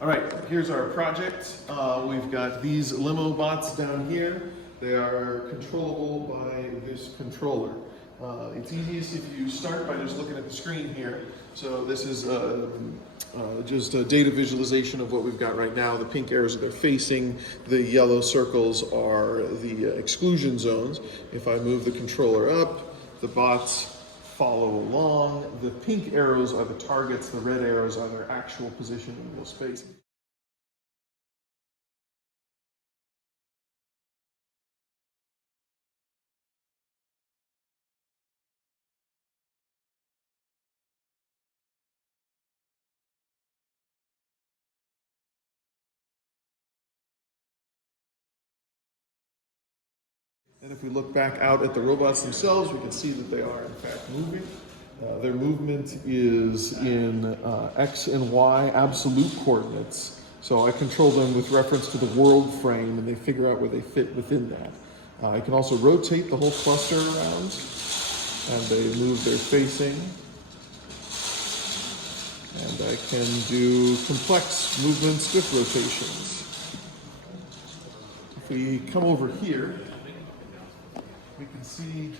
All right, here's our project. We've got these LIMOBots down here. They are controllable by this controller. It's easiest if you start by just looking at the screen here. So this is just a data visualization of what we've got right now. The pink arrows are they're facing. The yellow circles are the exclusion zones. If I move the controller up, the bots follow along. The pink arrows are the targets, the red arrows are their actual position in real space. And if we look back out at the robots themselves, we can see that they are in fact moving. Their movement is in X and Y absolute coordinates. So I control them with reference to the world frame and they figure out where they fit within that. I can also rotate the whole cluster around and they move their facing. And I can do complex movements with rotations. If we come over here, we can see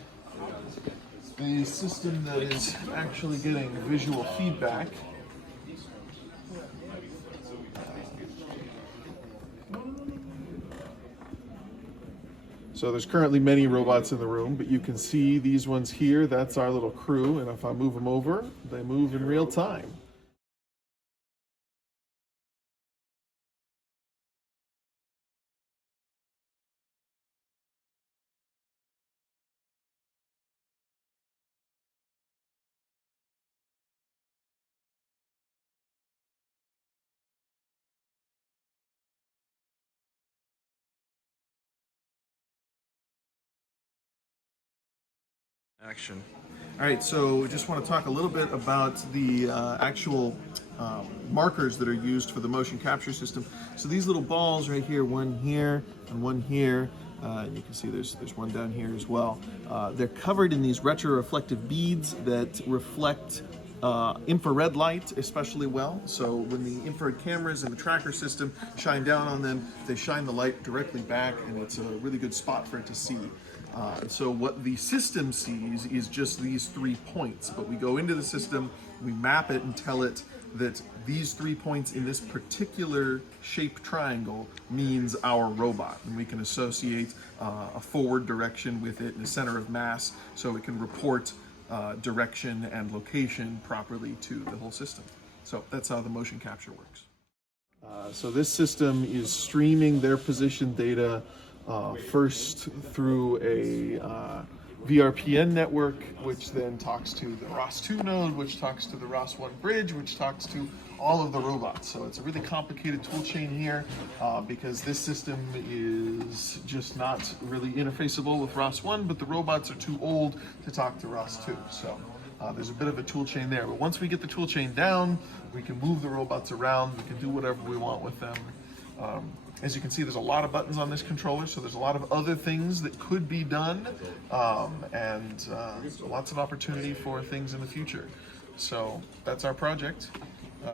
the system that is actually getting visual feedback. So there's currently many robots in the room, but you can see these ones here, that's our little crew, and if I move them over, they move in real time. Action. All right, so just want to talk a little bit about the actual markers that are used for the motion capture system. So these little balls right here, one here and one here, and you can see there's one down here as well. They're covered in these retroreflective beads that reflect infrared light especially well. So when the infrared cameras and the tracker system shine down on them, they shine the light directly back, and it's a really good spot for it to see. So what the system sees is just these 3 points, but we go into the system, we map it and tell it that these 3 points in this particular shaped triangle means our robot, and we can associate a forward direction with it and a center of mass so it can report direction and location properly to the whole system. So that's how the motion capture works. So this system is streaming their position data first through a VRPN network, which then talks to the ROS2 node, which talks to the ROS1 bridge, which talks to all of the robots. So it's a really complicated tool chain here because this system is just not really interfaceable with ROS1, but the robots are too old to talk to ROS2. So there's a bit of a tool chain there. But once we get the tool chain down, we can move the robots around, we can do whatever we want with them. As you can see, there's a lot of buttons on this controller, so there's a lot of other things that could be done, and lots of opportunity for things in the future. So that's our project.